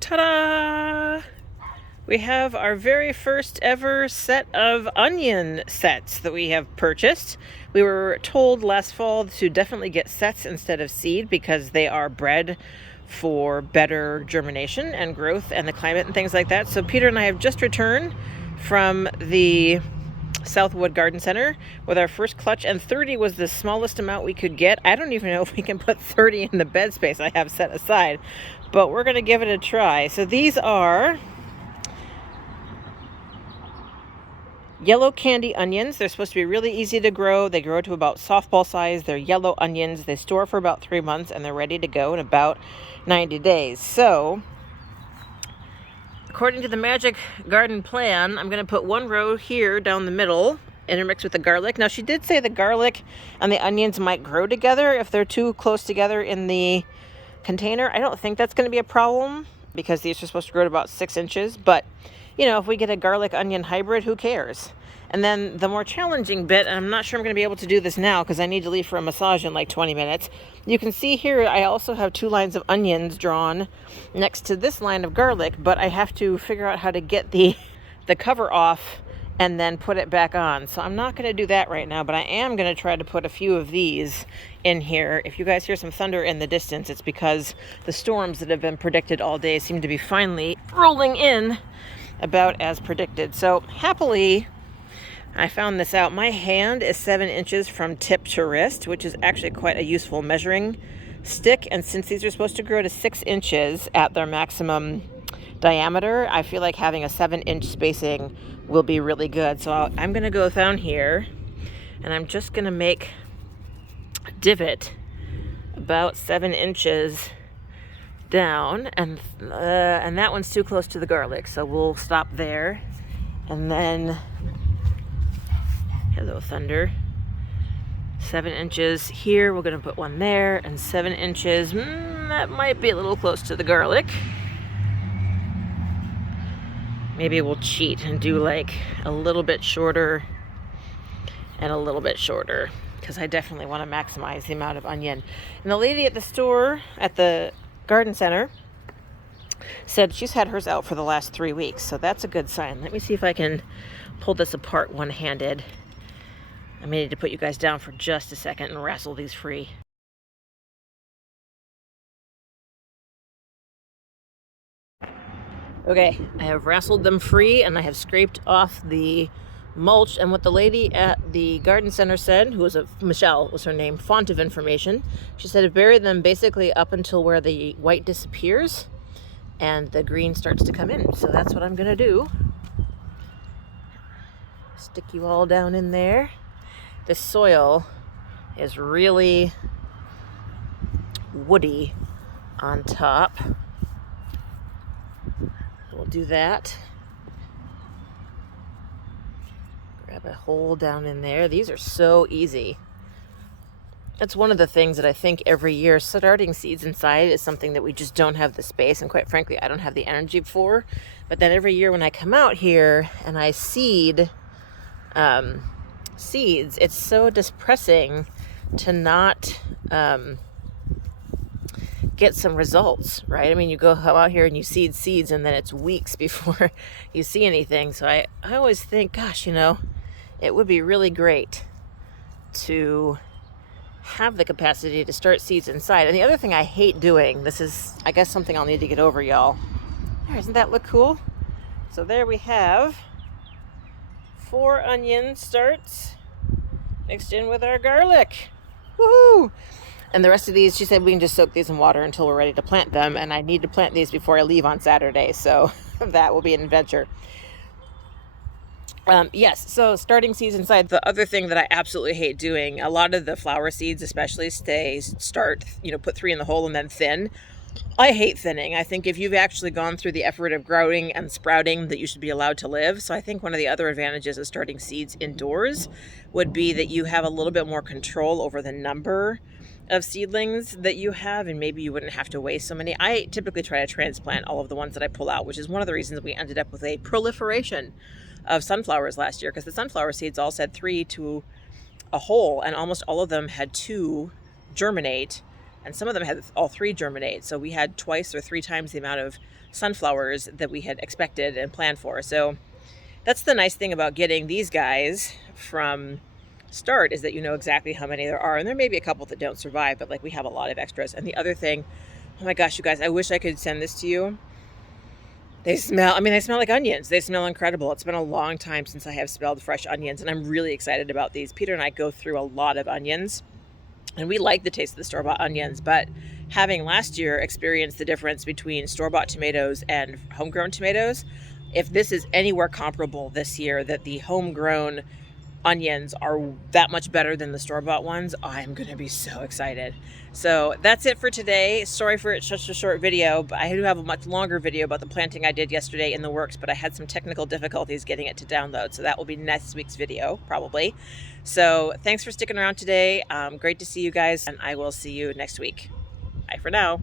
Ta-da! We have our very first ever set of onion sets that we have purchased. We were told last fall to definitely get sets instead of seed because they are bred for better germination and growth and the climate and things like that. So Peter and I have just returned from the Southwood Garden Center with our first clutch, and 30 was the smallest amount we could get. I don't even know if we can put 30 in the bed space I have set aside, but we're going to give it a try. So these are yellow candy onions. They're supposed to be really easy to grow. They grow to about softball size. They're yellow onions. They store for about 3 months and they're ready to go in about 90 days. So according to the Magic Garden plan, I'm going to put one row here down the middle, intermixed with the garlic. Now, she did say the garlic and the onions might grow together if they're too close together in the container. I don't think that's going to be a problem because these are supposed to grow to about 6 inches. But, you know, if we get a garlic onion hybrid, who cares? And then the more challenging bit, and I'm not sure I'm going to be able to do this now because I need to leave for a massage in like 20 minutes. You can see here I also have 2 lines of onions drawn next to this line of garlic, but I have to figure out how to get the cover off and then put it back on. So I'm not going to do that right now, but I am going to try to put a few of these in here. If you guys hear some thunder in the distance, it's because the storms that have been predicted all day seem to be finally rolling in about as predicted. So happily, I found this out. My hand is 7 inches from tip to wrist, which is actually quite a useful measuring stick. And since these are supposed to grow to 6 inches at their maximum diameter, I feel like having a 7-inch spacing will be really good. So I'm going to go down here and I'm just going to make a divot about 7 inches down, and that one's too close to the garlic, so we'll stop there. And then hello thunder, 7 inches here, we're going to put one there, and 7 inches, that might be a little close to the garlic. Maybe we'll cheat and do like a little bit shorter and a little bit shorter, because I definitely want to maximize the amount of onion. And the lady at the store, at the garden center, said she's had hers out for the last 3 weeks, so that's a good sign. Let me see if I can pull this apart one-handed. I may need to put you guys down for just a second and wrestle these free. Okay, I have wrestled them free and I have scraped off the mulch. And what the lady at the garden center said, who was Michelle was her name, font of information, she said to bury them basically up until where the white disappears and the green starts to come in. So that's what I'm gonna do. Stick you all down in there. The soil is really woody on top. We'll do that. Grab a hole down in there. These are so easy. That's one of the things that I think every year starting seeds inside is something that we just don't have the space, and quite frankly I don't have the energy for. But then every year when I come out here and I seed seeds, it's so depressing to not get some results, right? I mean, you go out here and you seed seeds and then it's weeks before you see anything. So I always think, gosh, you know, it would be really great to have the capacity to start seeds inside. And the other thing I hate doing, this is, I guess, something I'll need to get over, y'all. Doesn't that look cool? So there we have 4 onion starts mixed in with our garlic. Woohoo! And the rest of these, she said we can just soak these in water until we're ready to plant them. And I need to plant these before I leave on Saturday. So that will be an adventure. Yes, so starting seeds inside. The other thing that I absolutely hate doing, a lot of the flower seeds especially put 3 in the hole and then thin. I hate thinning. I think if you've actually gone through the effort of growing and sprouting, that you should be allowed to live. So I think one of the other advantages of starting seeds indoors would be that you have a little bit more control over the number of seedlings that you have, and maybe you wouldn't have to waste so many. I typically try to transplant all of the ones that I pull out, which is one of the reasons we ended up with a proliferation of sunflowers last year, because the sunflower seeds all said 3 to a hole, and almost all of them had 2 germinate and some of them had all 3 germinate. So we had twice or 3 times the amount of sunflowers that we had expected and planned for. So that's the nice thing about getting these guys from start, is that you know exactly how many there are. And there may be a couple that don't survive, but like we have a lot of extras. And the other thing, oh my gosh, you guys, I wish I could send this to you. They smell, I mean, they smell like onions. They smell incredible. It's been a long time since I have smelled fresh onions, and I'm really excited about these. Peter and I go through a lot of onions, and we like the taste of the store-bought onions, but having last year experienced the difference between store-bought tomatoes and homegrown tomatoes, if this is anywhere comparable this year, that the homegrown onions are that much better than the store-bought ones, I'm gonna be so excited. So that's it for today. Sorry for it's such a short video, but I do have a much longer video about the planting I did yesterday in the works, but I had some technical difficulties getting it to download, so that will be next week's video probably. So thanks for sticking around today. Great to see you guys, and I will see you next week. Bye for now.